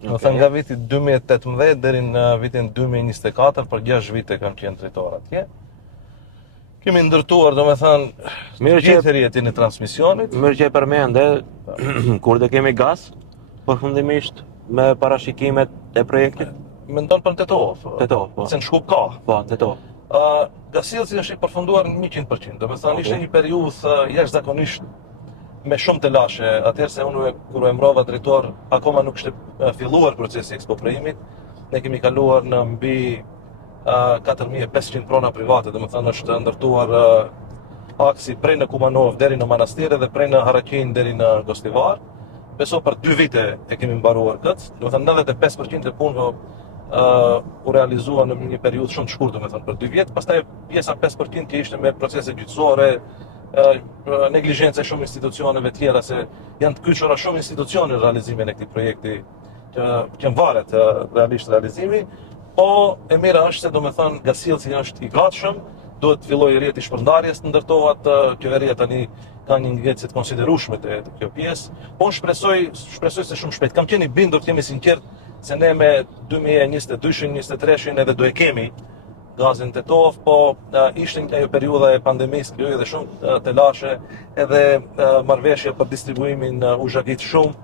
Do thënë nga viti 2018 deri në vitin 2024, për 6 vite kam qenë drejtor atje. Kemi ndërtuar, domethënë, gjithë rrjetin e transmisionit. Mirë që e përmende, kur do kemi gaz, përfundimisht me parashikimet e projektit? Mendon për Tetov. Tetov, po. Se në Shkup ka. Po, Tetov. Gasilci është i përfunduar në 100%. Domethënë ishte një periudhë jashtëzakonisht me shumë të lashe. Atëherë se unë kur u emrova drejtor, akoma nuk ishte filluar procesi i ekspropriimit. Ne kemi kaluar në mbi 4500 prona private, domethënë është ndërtuar aksi prej në Kumanov deri në Manastir dhe prej në Haraqin deri në Gostivar. Beso për 2 vite e kemi mbaruar këtë, domethënë 95% e punëve u realizua në një periudhë shumë të shkurtër, domethënë për 2 vjet, pastaj pjesa 5% që ishte me procese gjyqësore, neglizhencë e shumë institucioneve tjera, se janë të kyçura shumë institucione në realizimin e këtij projekti që varet realisht realizimi, po e mira është se domethënë Gasilci është i gatshëm, duhet të fillojë rrjeti i shpërndarjes të ndërtohet, qeveria tani ka një ngecje të konsiderueshme të kjo pjesë, po unë shpresoj se shumë shpejt. Kam qenë i bindur, të jemi sinqert, se ne me 2022-2023 edhe do e kemi gazin Tetov, po ishte ajo periudha e pandemisë, krijoi edhe shumë të lashe, edhe marrëveshje për distribuimin u zhagit shumë.